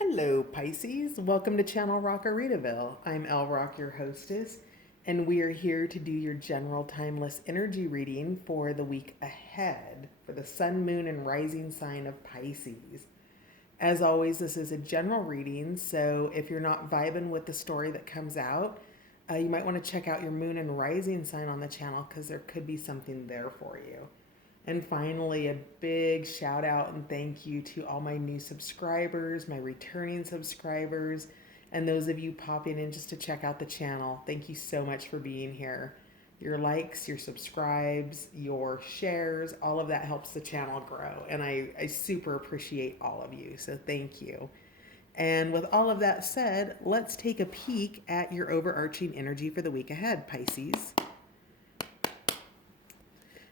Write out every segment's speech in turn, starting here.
Hello, Pisces. Welcome to Channel Rockaritaville. I'm El Rock, your hostess, and we are here to do your general timeless energy reading for the week ahead for the sun, moon, and rising sign of Pisces. As always, this is a general reading, so if you're not vibing with the story that comes out, you might want to check out your moon and rising sign on the channel because there could be something there for you. And finally, a big shout out and thank you to all my new subscribers, my returning subscribers, and those of you popping in just to check out the channel. Thank you so much for being here. Your likes, your subscribes, your shares, all of that helps the channel grow. And I super appreciate all of you. So thank you. And with all of that said, let's take a peek at your overarching energy for the week ahead, Pisces.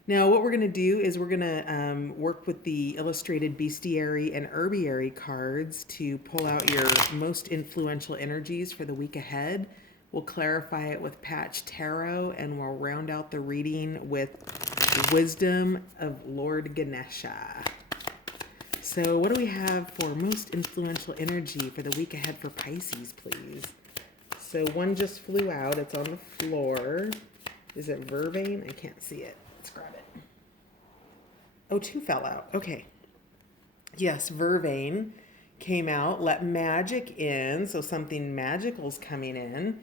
Now, what we're going to do is we're going to work with the illustrated bestiary and herbiary cards to pull out your most influential energies for the week ahead. We'll clarify it with Patch Tarot, and we'll round out the reading with Wisdom of Lord Ganesha. So what do we have for most influential energy for the week ahead for Pisces, please? So one just flew out. It's on the floor. Is it vervain? I can't see it. Let's grab it. Oh, two fell out. Okay. Yes, vervain came out. Let magic in. So something magical's coming in.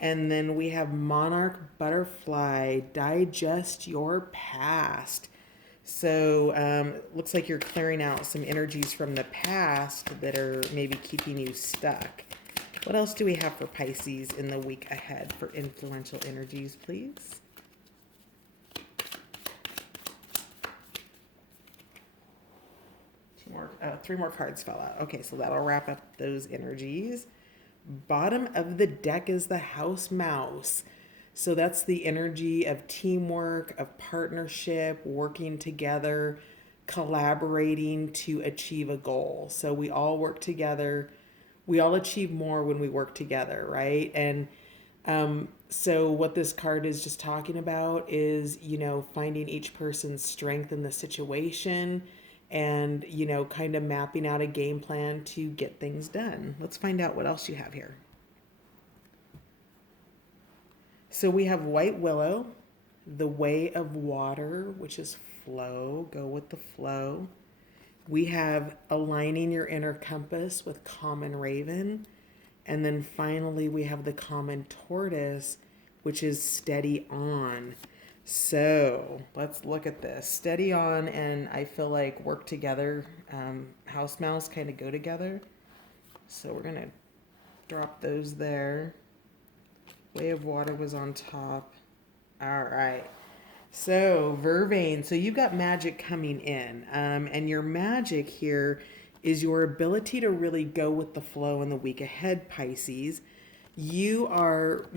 And then we have monarch butterfly. Digest your past. So looks like you're clearing out some energies from the past that are maybe keeping you stuck. What else do we have for Pisces in the week ahead for influential energies, please? Three more cards fell out. Okay, so that'll wrap up those energies. Bottom of the deck is the house mouse. So that's the energy of teamwork, of partnership, working together, collaborating to achieve a goal. So we all work together. We all achieve more when we work together, right? And so what this card is just talking about is, finding each person's strength in the situation and, kind of mapping out a game plan to get things done. Let's find out what else you have here. So we have white willow, the way of water, which is flow, go with the flow. We have aligning your inner compass with common raven. And then finally we have the common tortoise, which is steady on. So let's look at this. Steady on, and I feel like work together. House mouse kind of go together. So we're going to drop those there. Way of water was on top. All right. So vervain. So you've got magic coming in. And your magic here is your ability to really go with the flow in the week ahead, Pisces. You are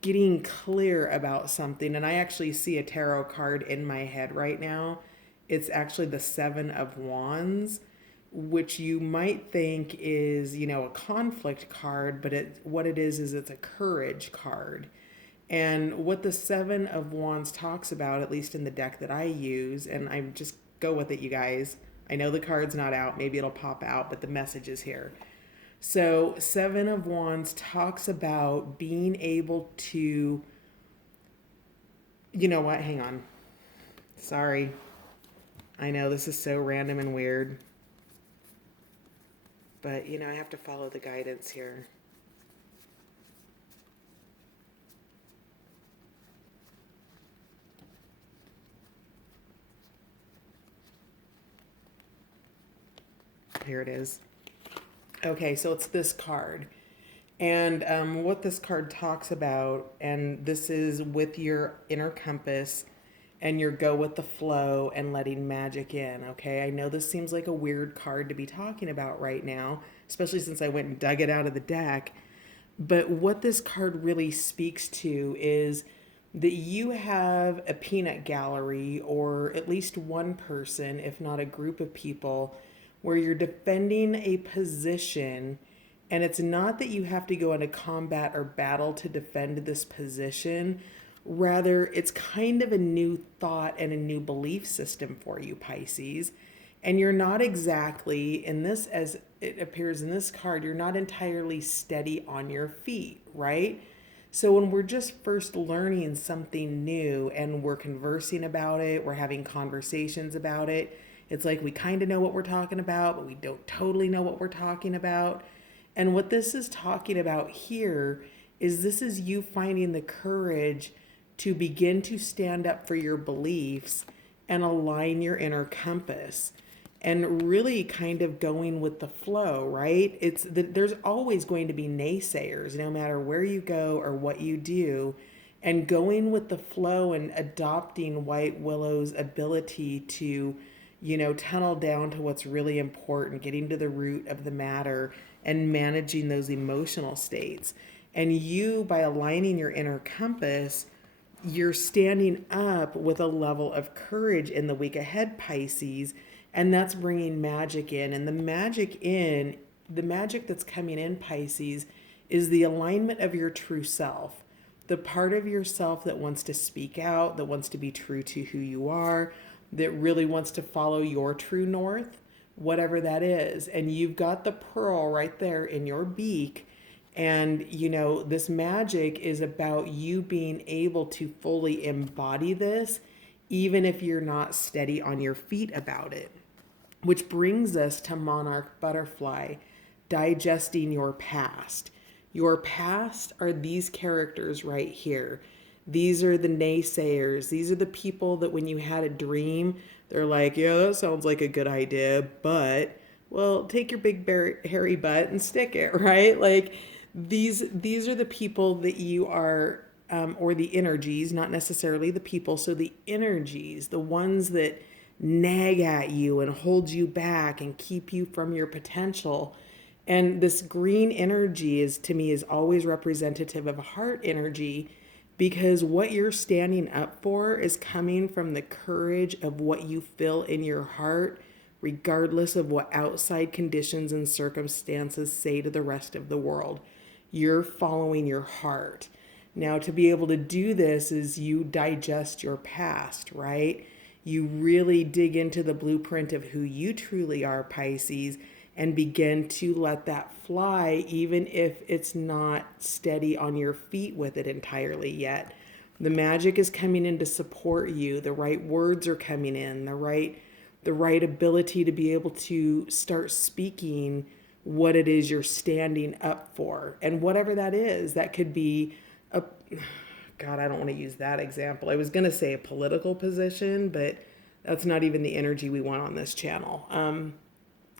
getting clear about something, and I actually see a tarot card in my head right now. It's actually the Seven of Wands, which you might think is, a conflict card, but what it is it's a courage card. And what the Seven of Wands talks about, at least in the deck that I use, and I just go with it, you guys. I know the card's not out. Maybe it'll pop out, but the message is here. So Seven of Wands talks about being able to, you know what? Hang on. Sorry. I know this is so random and weird. But, I have to follow the guidance here. Here it is. Okay, so it's this card. And what this card talks about, and this is with your inner compass and your go with the flow and letting magic in, okay? I know this seems like a weird card to be talking about right now, especially since I went and dug it out of the deck. But what this card really speaks to is that you have a peanut gallery, or at least one person, if not a group of people, where you're defending a position, and it's not that you have to go into combat or battle to defend this position. Rather, it's kind of a new thought and a new belief system for you, Pisces. And you're not exactly in this, as it appears in this card, you're not entirely steady on your feet, right? So when we're just first learning something new and we're conversing about it, we're having conversations about it, it's like we kind of know what we're talking about, but we don't totally know what we're talking about. And what this is talking about here is this is you finding the courage to begin to stand up for your beliefs and align your inner compass and really kind of going with the flow, right? There's always going to be naysayers no matter where you go or what you do, and going with the flow and adopting White Willow's ability to, tunnel down to what's really important, getting to the root of the matter and managing those emotional states. And you, by aligning your inner compass, you're standing up with a level of courage in the week ahead, Pisces, and that's bringing magic in. And the magic that's coming in, Pisces, is the alignment of your true self, the part of yourself that wants to speak out, that wants to be true to who you are, that really wants to follow your true north, whatever that is. And you've got the pearl right there in your beak. And, this magic is about you being able to fully embody this, even if you're not steady on your feet about it. Which brings us to Monarch Butterfly, digesting your past. Your past are these characters right here. These are the naysayers. These are the people that when you had a dream, they're like, yeah, that sounds like a good idea, but, well, take your big hairy butt and stick it, right? Like these are the people that you are, or the energies, not necessarily the people. So the energies, the ones that nag at you and hold you back and keep you from your potential. And this green energy is, to me, is always representative of heart energy, because what you're standing up for is coming from the courage of what you feel in your heart, regardless of what outside conditions and circumstances say to the rest of the world. You're following your heart. Now, to be able to do this is you digest your past, right? You really dig into the blueprint of who you truly are, Pisces, and begin to let that fly, even if it's not steady on your feet with it entirely yet. The magic is coming in to support you. The right words are coming in, the right ability to be able to start speaking what it is you're standing up for. And whatever that is, that could be a, God, I don't want to use that example. I was going to say a political position, but that's not even the energy we want on this channel.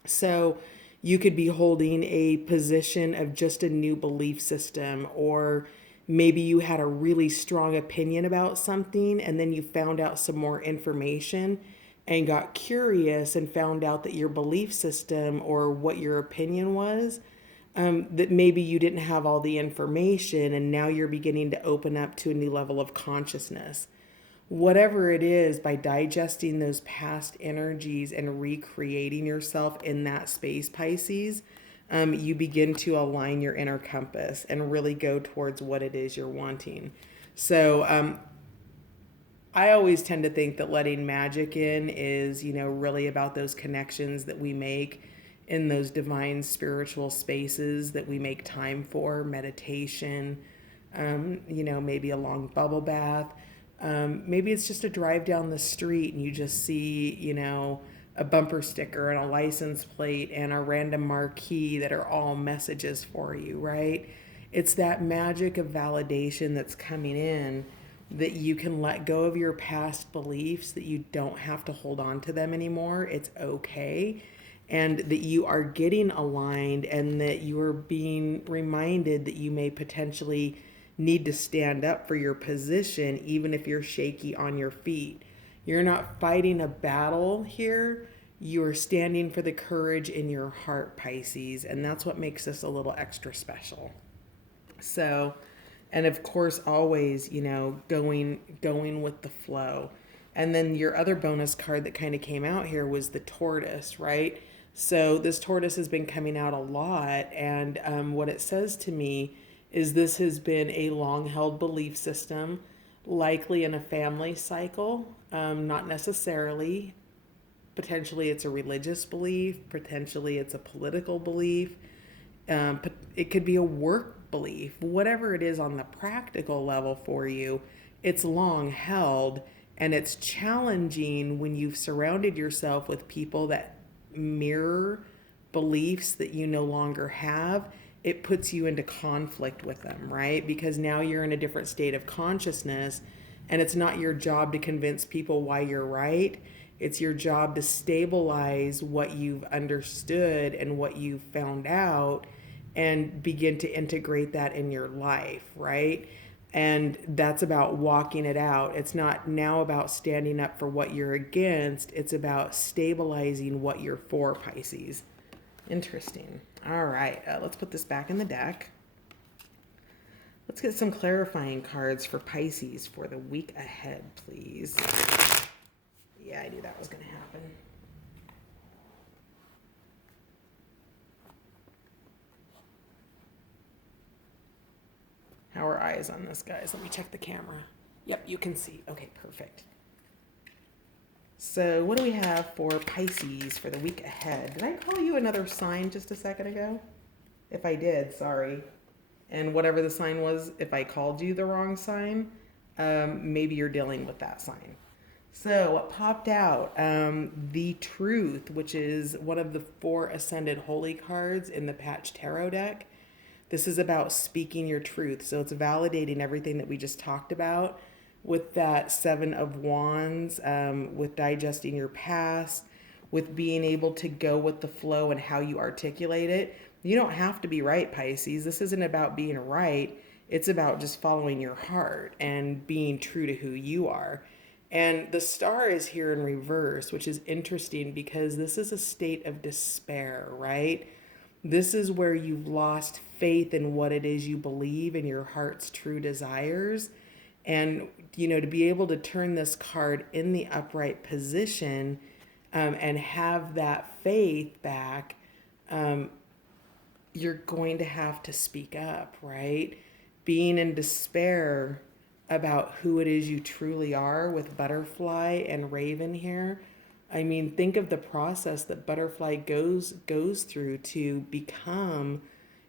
So you could be holding a position of just a new belief system, or maybe you had a really strong opinion about something and then you found out some more information and got curious and found out that your belief system or what your opinion was, that maybe you didn't have all the information, and now you're beginning to open up to a new level of consciousness. Whatever it is, by digesting those past energies and recreating yourself in that space, Pisces, you begin to align your inner compass and really go towards what it is you're wanting. So I always tend to think that letting magic in is, really about those connections that we make in those divine spiritual spaces that we make time for, meditation, maybe a long bubble bath. Maybe it's just a drive down the street and you just see, a bumper sticker and a license plate and a random marquee that are all messages for you, right? It's that magic of validation that's coming in, that you can let go of your past beliefs, that you don't have to hold on to them anymore. It's okay. And that you are getting aligned, and that you are being reminded that you may potentially need to stand up for your position, even if you're shaky on your feet. You're not fighting a battle here. You're standing for the courage in your heart, Pisces. And that's what makes this a little extra special. So, and of course, always, going with the flow. And then your other bonus card that kind of came out here was the tortoise, right? So this tortoise has been coming out a lot. And what it says to me is this has been a long held belief system, likely in a family cycle, not necessarily. Potentially it's a religious belief, potentially it's a political belief, it could be a work belief. Whatever it is on the practical level for you, it's long held, and it's challenging when you've surrounded yourself with people that mirror beliefs that you no longer have. It puts you into conflict with them, right? Because now you're in a different state of consciousness, and it's not your job to convince people why you're right. It's your job to stabilize what you've understood and what you've found out, and begin to integrate that in your life, right? And that's about walking it out. It's not now about standing up for what you're against, it's about stabilizing what you're for, Pisces. Interesting. All right, let's put this back in the deck. Let's get some clarifying cards for Pisces for the week ahead, please. Yeah, I knew that was going to happen. How are eyes on this, guys? Let me check the camera. Yep, you can see. Okay, perfect. So what do we have for Pisces for the week ahead? Did I call you another sign just a second ago? If I did, sorry. And whatever the sign was, if I called you the wrong sign, maybe you're dealing with that sign. So what popped out? The Truth, which is one of the 4 Ascended Holy cards in the Patch Tarot deck. This is about speaking your truth. So it's validating everything that we just talked about with that 7 of Wands, with digesting your past, with being able to go with the flow and how you articulate it. You don't have to be right, Pisces. This isn't about being right. It's about just following your heart and being true to who you are. And the Star is here in reverse, which is interesting because this is a state of despair, right? This is where you've lost faith in what it is you believe in your heart's true desires. And, to be able to turn this card in the upright position, and have that faith back, you're going to have to speak up, right? Being in despair about who it is you truly are with Butterfly and Raven here. I mean, think of the process that Butterfly goes through to become,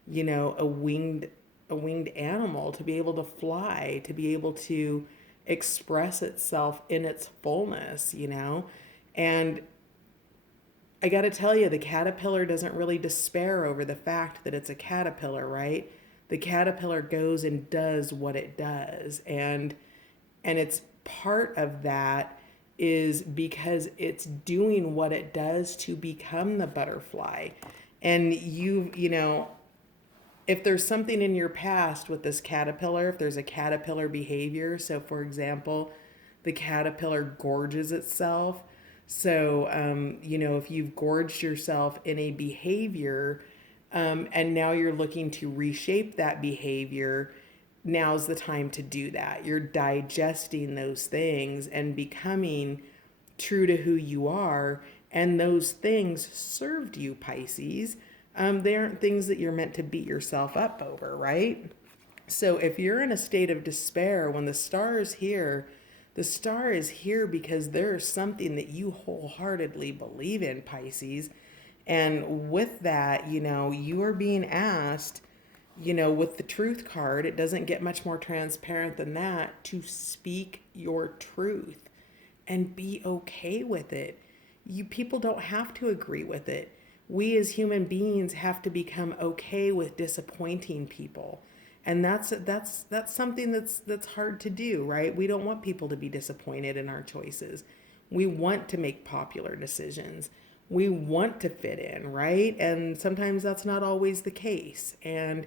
a winged animal, to be able to fly, to be able to express itself in its fullness, And I got to tell you, the caterpillar doesn't really despair over the fact that it's a caterpillar, right? The caterpillar goes and does what it does, and it's part of that is because it's doing what it does to become the butterfly. And if there's something in your past with this caterpillar, if there's a caterpillar behavior, so for example, the caterpillar gorges itself. So, if you've gorged yourself in a behavior, and now you're looking to reshape that behavior, now's the time to do that. You're digesting those things and becoming true to who you are. And those things served you, Pisces. They aren't things that you're meant to beat yourself up over, right? So if you're in a state of despair, when the Star is here, the Star is here because there's something that you wholeheartedly believe in, Pisces. And with that, you are being asked, with the Truth card, it doesn't get much more transparent than that, to speak your truth and be okay with it. You people don't have to agree with it. We as human beings have to become okay with disappointing people. And that's something that's hard to do, right? We don't want people to be disappointed in our choices. We want to make popular decisions. We want to fit in, right? And sometimes that's not always the case. And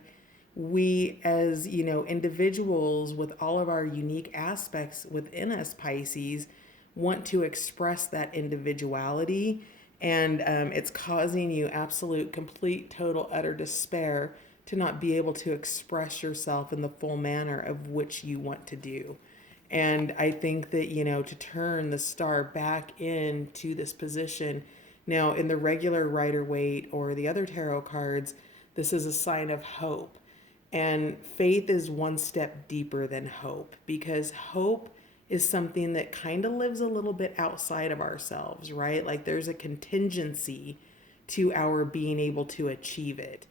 we as, individuals with all of our unique aspects within us, Pisces, want to express that individuality. And it's causing you absolute, complete, total, utter despair to not be able to express yourself in the full manner of which you want to do. And I think that, to turn the Star back into this position. Now, in the regular Rider-Waite or the other tarot cards, this is a sign of hope. And faith is one step deeper than hope, because hope is something that kind of lives a little bit outside of ourselves, right? Like there's a contingency to our being able to achieve it.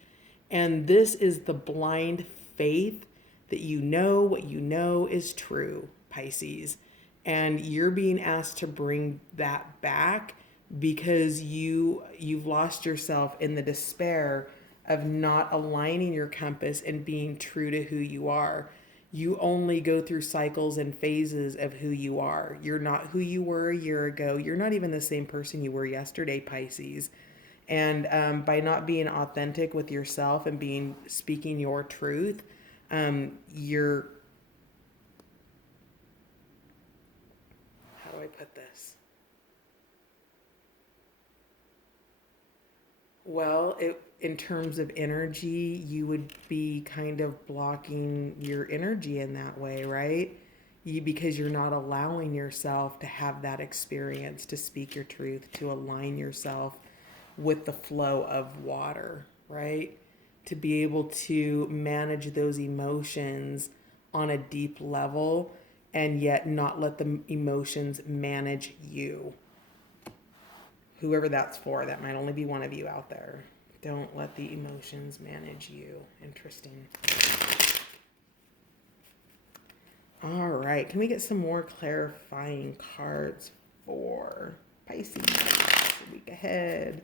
And this is the blind faith that you know what you know is true, Pisces. And you're being asked to bring that back because you've lost yourself in the despair of not aligning your compass and being true to who you are. You only go through cycles and phases of who you are. You're not who you were a year ago. You're not even the same person you were yesterday, Pisces. And by not being authentic with yourself and speaking your truth, you're, how do I put this? Well, in terms of energy, you would be kind of blocking your energy in that way, right? Because you're not allowing yourself to have that experience, to speak your truth, to align yourself with the flow of water, right? To be able to manage those emotions on a deep level and yet not let the emotions manage you. Whoever that's for, that might only be one of you out there. Don't let the emotions manage you. Interesting. All right, can we get some more clarifying cards for Pisces the week ahead?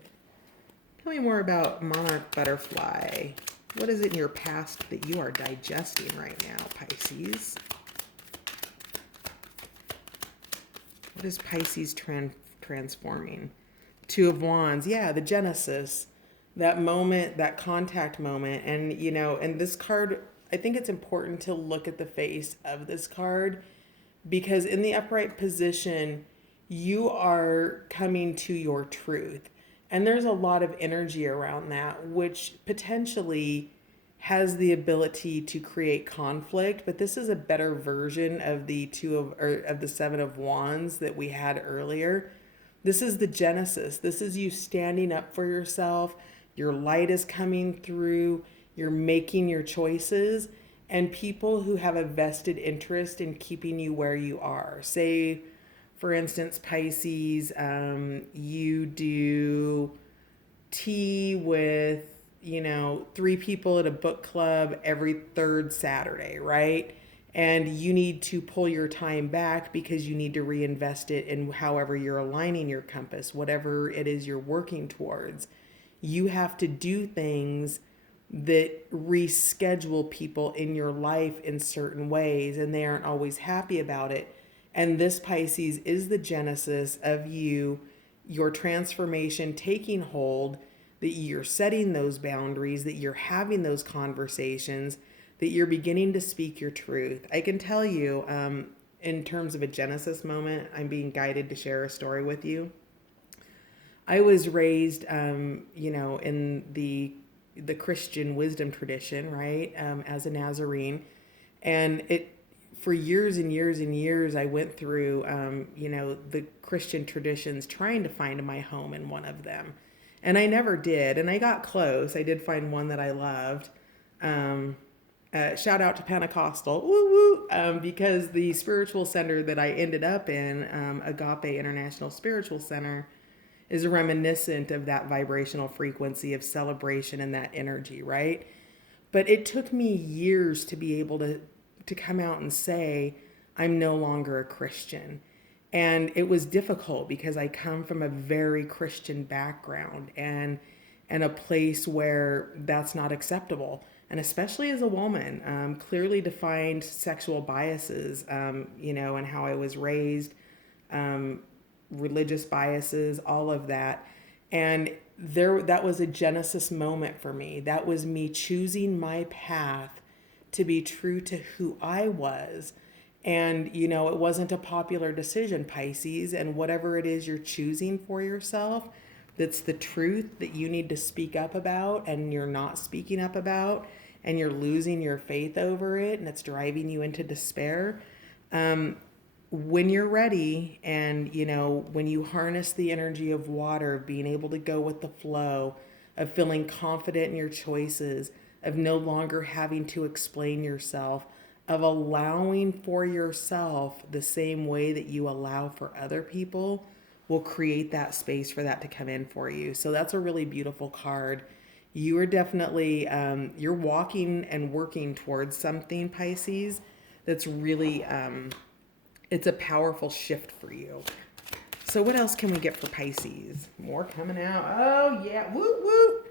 Tell me more about Monarch Butterfly. What is it in your past that you are digesting right now, Pisces? What is Pisces transforming? Two of Wands. Yeah, the Genesis. That moment, that contact moment. And, and this card, I think it's important to look at the face of this card because in the upright position, you are coming to your truth. And there's a lot of energy around that, which potentially has the ability to create conflict. But this is a better version of of the Seven of Wands that we had earlier. This is the Genesis. This is you standing up for yourself. Your light is coming through. You're making your choices. And people who have a vested interest in keeping you where you are. Say, for instance, Pisces, you do tea with, 3 people at a book club every third Saturday, right? And you need to pull your time back because you need to reinvest it in however you're aligning your compass, whatever it is you're working towards. You have to do things that reschedule people in your life in certain ways, and they aren't always happy about it. And this Pisces is the genesis of your transformation taking hold, that you're setting those boundaries, that you're having those conversations, that you're beginning to speak your truth. I can tell you, in terms of a genesis moment, I'm being guided to share a story with you. I was raised, in the Christian wisdom tradition, right, as a Nazarene, and for years and years and years, I went through, the Christian traditions, trying to find my home in one of them, and I never did. And I got close. I did find one that I loved. Shout out to Pentecostal, woo woo, because the spiritual center that I ended up in, Agape International Spiritual Center, is reminiscent of that vibrational frequency of celebration and that energy, right? But it took me years to be able to come out and say, I'm no longer a Christian. And it was difficult because I come from a very Christian background and a place where that's not acceptable. And especially as a woman, clearly defined sexual biases, and how I was raised, religious biases, all of that. And that was a genesis moment for me. That was me choosing my path to be true to who I was. And, it wasn't a popular decision, Pisces, and whatever it is you're choosing for yourself, that's the truth that you need to speak up about and you're not speaking up about, and you're losing your faith over it and it's driving you into despair. When you're ready and, when you harness the energy of water, of being able to go with the flow, of feeling confident in your choices, of no longer having to explain yourself, of allowing for yourself the same way that you allow for other people will create that space for that to come in for you. So that's a really beautiful card. You are definitely you're walking and working towards something, Pisces, that's really it's a powerful shift for you. So what else can we get for Pisces? More coming out. Oh yeah, woo woo.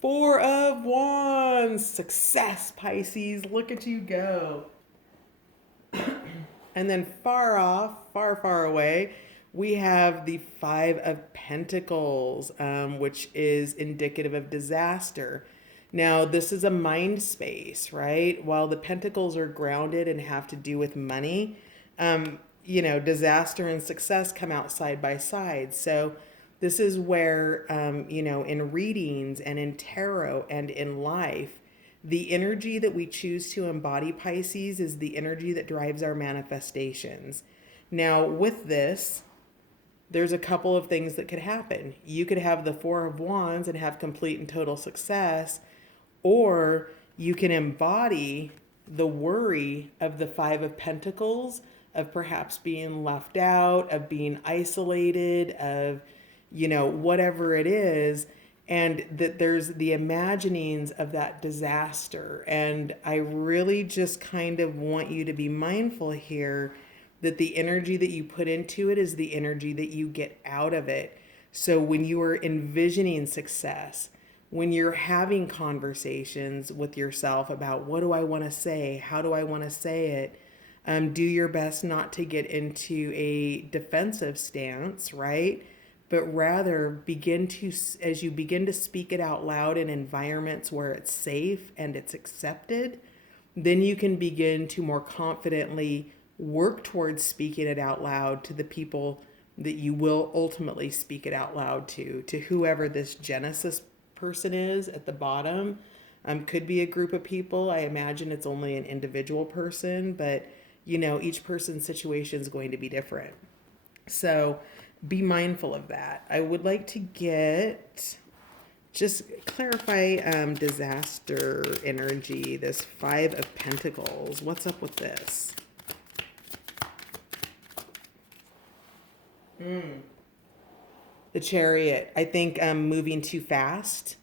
Four of Wands, success, Pisces. Look at you go. And then far off, far, far away, we have the Five of Pentacles, which is indicative of disaster. Now, this is a mind space, right? While the pentacles are grounded and have to do with money, disaster and success come out side by side. So, this is where, in readings and in tarot and in life, the energy that we choose to embody, Pisces, is the energy that drives our manifestations. Now, with this, there's a couple of things that could happen. You could have the Four of Wands and have complete and total success, or you can embody the worry of the Five of Pentacles, of perhaps being left out, of being isolated, of, whatever it is, and that there's the imaginings of that disaster. And I really just kind of want you to be mindful here that the energy that you put into it is the energy that you get out of it. So when you are envisioning success, when you're having conversations with yourself about what do I want to say, how do I want to say it, do your best not to get into a defensive stance, right? But rather as you begin to speak it out loud in environments where it's safe and it's accepted, then you can begin to more confidently work towards speaking it out loud to the people that you will ultimately speak it out loud to whoever this Genesis person is at the bottom. Could be a group of people. I imagine it's only an individual person, but each person's situation is going to be different. So be mindful of that. I would like to just clarify disaster energy, this Five of Pentacles. What's up with this? The Chariot. I think moving too fast.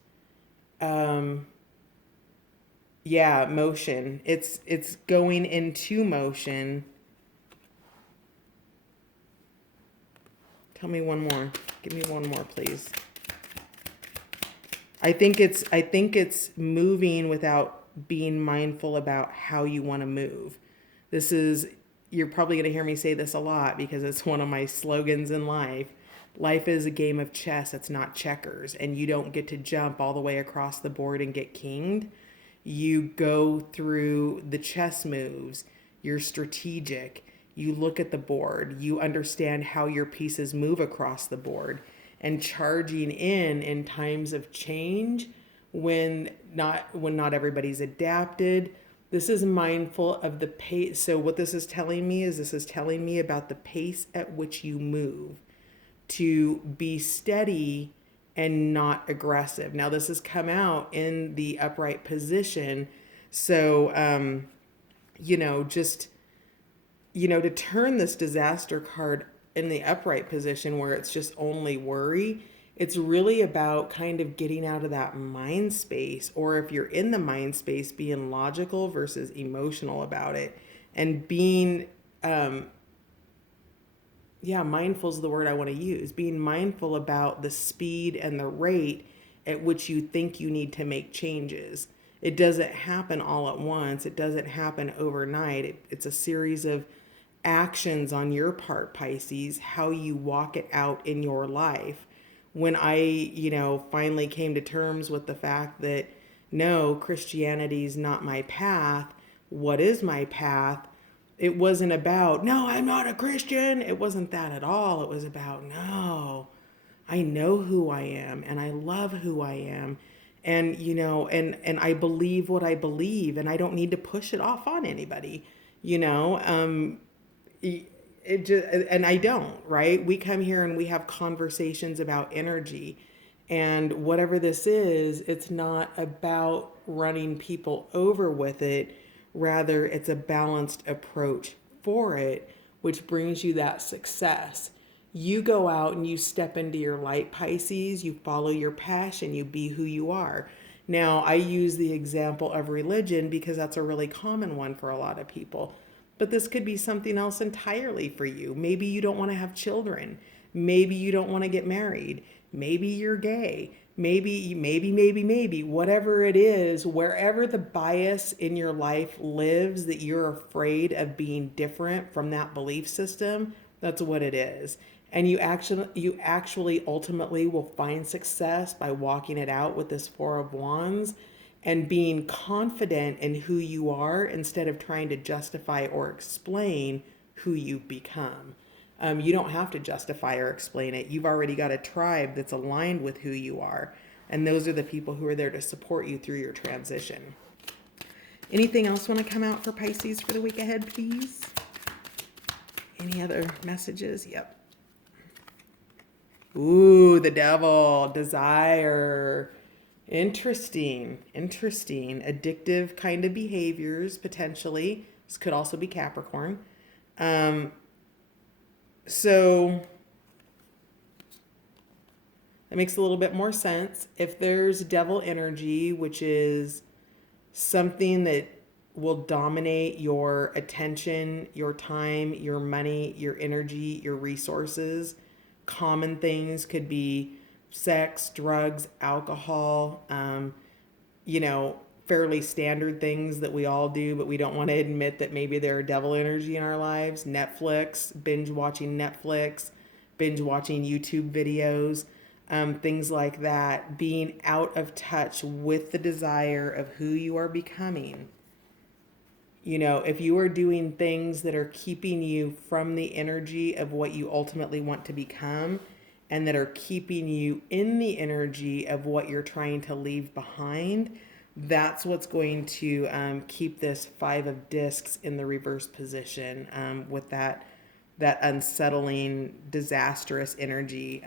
Motion. It's going into motion. Tell me one more. Give me one more, please. I think it's moving without being mindful about how you want to move. You're probably going to hear me say this a lot because it's one of my slogans in life. Life is a game of chess, it's not checkers, and you don't get to jump all the way across the board and get kinged. You go through the chess moves. You're strategic. You look at the board. You understand how your pieces move across the board, and charging in times of change when not everybody's adapted. This is mindful of the pace. So what this is telling me about the pace at which you move, to be steady and not aggressive. Now this has come out in the upright position. So, to turn this disaster card in the upright position where it's just only worry, it's really about kind of getting out of that mind space, or if you're in the mind space, being logical versus emotional about it, and being mindful is the word I want to use. Being mindful about the speed and the rate at which you think you need to make changes. It doesn't happen all at once. It doesn't happen overnight. It's a series of actions on your part, Pisces, how you walk it out in your life. When I, finally came to terms with the fact that no, Christianity is not my path. What is my path? It wasn't about, no, I'm not a Christian. It wasn't that at all. It was about, no, I know who I am and I love who I am. And, and I believe what I believe, and I don't need to push it off on anybody, it just, and I don't, right? We come here and we have conversations about energy, and whatever this is, it's not about running people over with it. Rather, it's a balanced approach for it, which brings you that success. You go out and you step into your light, Pisces, you follow your passion, you be who you are. Now, I use the example of religion because that's a really common one for a lot of people. But this could be something else entirely for you. Maybe you don't want to have children. Maybe you don't want to get married. Maybe you're gay. Maybe, whatever it is, wherever the bias in your life lives that you're afraid of being different from that belief system, that's what it is. And you actually ultimately will find success by walking it out with this Four of Wands and being confident in who you are instead of trying to justify or explain who you've become. You don't have to justify or explain it. You've already got a tribe that's aligned with who you are. And those are the people who are there to support you through your transition. Anything else want to come out for Pisces for the week ahead, please? Any other messages? Yep. Ooh, the devil, desire. Interesting. Addictive kind of behaviors, potentially. This could also be Capricorn. So it makes a little bit more sense. If there's devil energy, which is something that will dominate your attention, your time, your money, your energy, your resources, common things could be sex, drugs, alcohol, fairly standard things that we all do, but we don't want to admit that maybe there are devil energy in our lives. Netflix, binge watching Netflix, binge watching YouTube videos, things like that. Being out of touch with the desire of who you are becoming. If you are doing things that are keeping you from the energy of what you ultimately want to become, and that are keeping you in the energy of what you're trying to leave behind, that's what's going to keep this Five of Discs in the reverse position with that unsettling, disastrous energy.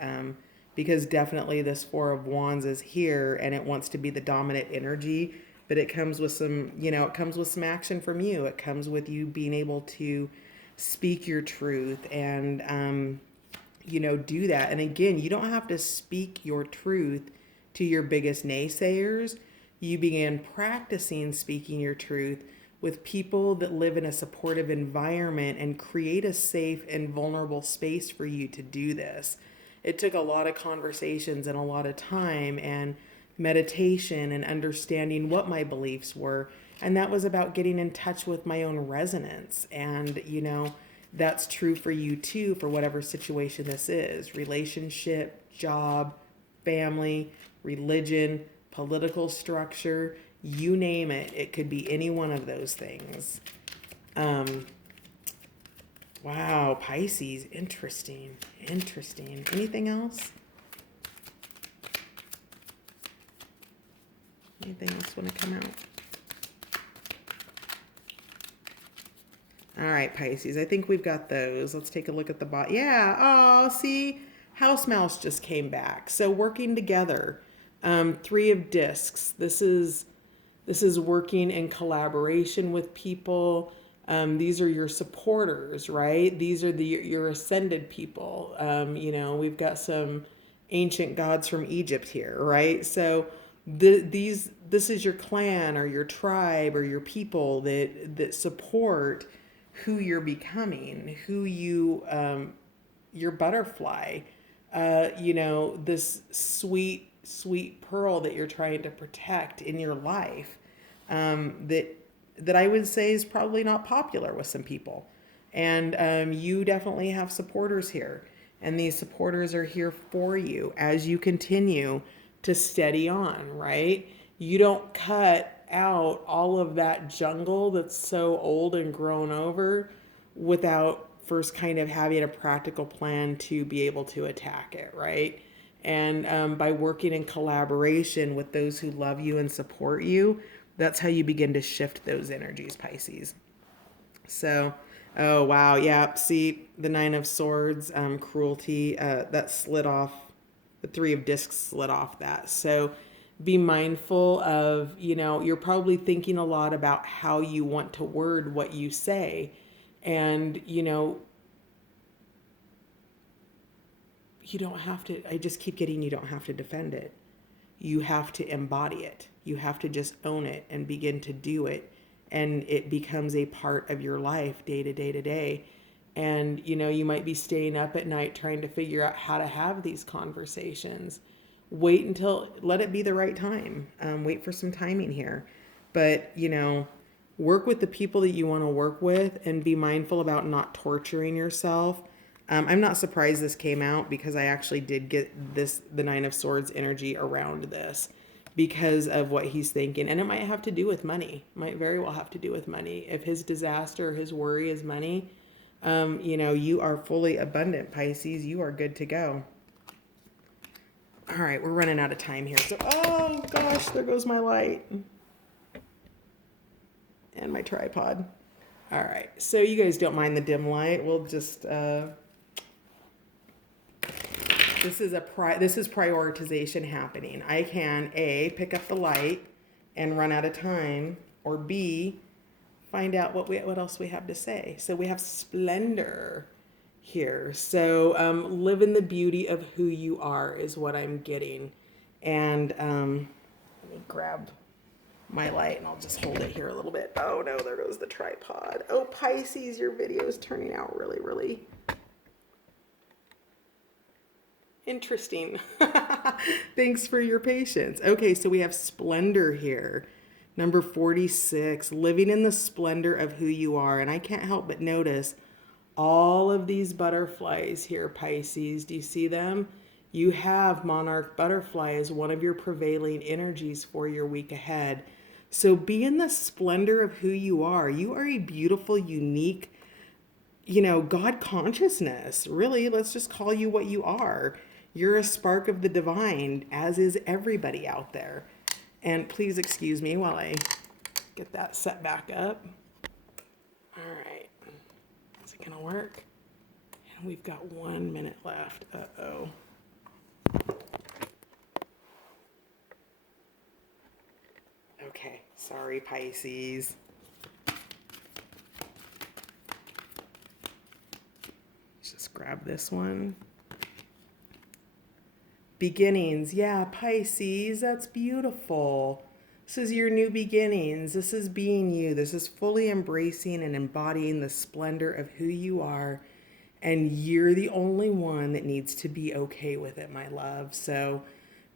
Because definitely this Four of Wands is here and it wants to be the dominant energy, but it comes with some, it comes with some action from you. It comes with you being able to speak your truth and, do that. And again, you don't have to speak your truth to your biggest naysayers. You begin practicing speaking your truth with people that live in a supportive environment and create a safe and vulnerable space for you to do this. It took a lot of conversations and a lot of time and meditation and understanding what my beliefs were. And that was about getting in touch with my own resonance. And, that's true for you too, for whatever situation this is: relationship, job, family, religion, political structure, you name it. It could be any one of those things. Wow, Pisces, interesting. Anything else? Anything else want to come out? All right, Pisces, I think we've got those. Let's take a look at the bot. Yeah, oh, see, House Mouse just came back. So working together, Three of Discs. This is working in collaboration with people. These are your supporters, right? These are your ascended people. We've got some ancient gods from Egypt here, right? So this is your clan or your tribe or your people that support who you're becoming, who your butterfly, this sweet pearl that you're trying to protect in your life, that I would say is probably not popular with some people. And you definitely have supporters here. And these supporters are here for you as you continue to steady on, right? You don't cut out all of that jungle that's so old and grown over without first kind of having a practical plan to be able to attack it, right? And by working in collaboration with those who love you and support you, that's how you begin to shift those energies, Pisces. So, oh, wow. Yeah. See, the Nine of Swords, cruelty, that slid off. The Three of Discs slid off that. So Be mindful of, you're probably thinking a lot about how you want to word what you say. And, you don't have to, I just keep getting, you don't have to defend it. You have to embody it. You have to just own it and begin to do it. And it becomes a part of your life day to day to day. And, you might be staying up at night trying to figure out how to have these conversations. Wait until, let it be the right time. Wait for some timing here. But, work with the people that you want to work with and be mindful about not torturing yourself. I'm not surprised this came out because I actually did get the Nine of Swords energy around this because of what he's thinking. And it might have to do with money. Might very well have to do with money. If his disaster, his worry is money, you are fully abundant, Pisces. You are good to go. All right, we're running out of time here. So, oh gosh, there goes my light and my tripod. All right, so you guys don't mind the dim light. We'll just, this is prioritization happening. I can A, pick up the light and run out of time, or B, find out what else we have to say. So we have splendor here. So live in the beauty of who you are is what I'm getting. And let me grab my light and I'll just hold it here a little bit. Oh no, there goes the tripod. Oh, Pisces, your video is turning out really, really interesting. Thanks for your patience. Okay, so we have splendor here. Number 46, living in the splendor of who you are. And I can't help but notice all of these butterflies here, Pisces. Do you see them? You have monarch butterfly as one of your prevailing energies for your week ahead. So be in the splendor of who you are. You are a beautiful, unique, God consciousness. Really, let's just call you what you are. You're a spark of the divine, as is everybody out there. And please excuse me while I get that set back up. All right. Is it going to work? And we've got 1 minute left. Uh-oh. Okay. Sorry, Pisces. Let's just grab this one. Beginnings. Yeah, Pisces, that's beautiful. This is your new beginnings. This is being you. This is fully embracing and embodying the splendor of who you are. And you're the only one that needs to be okay with it, my love. So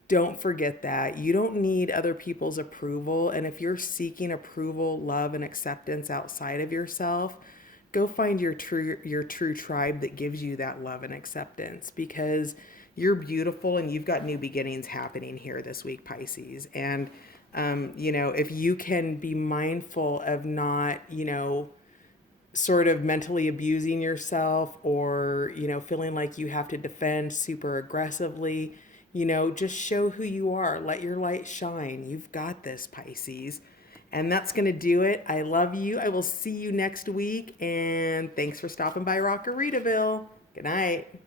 don't forget that. You don't need other people's approval. And if you're seeking approval, love, and acceptance outside of yourself, go find your true tribe that gives you that love and acceptance, because you're beautiful and you've got new beginnings happening here this week, Pisces. And, if you can be mindful of not, sort of mentally abusing yourself or, feeling like you have to defend super aggressively, just show who you are. Let your light shine. You've got this, Pisces. And that's going to do it. I love you. I will see you next week. And thanks for stopping by Rockaritaville. Good night.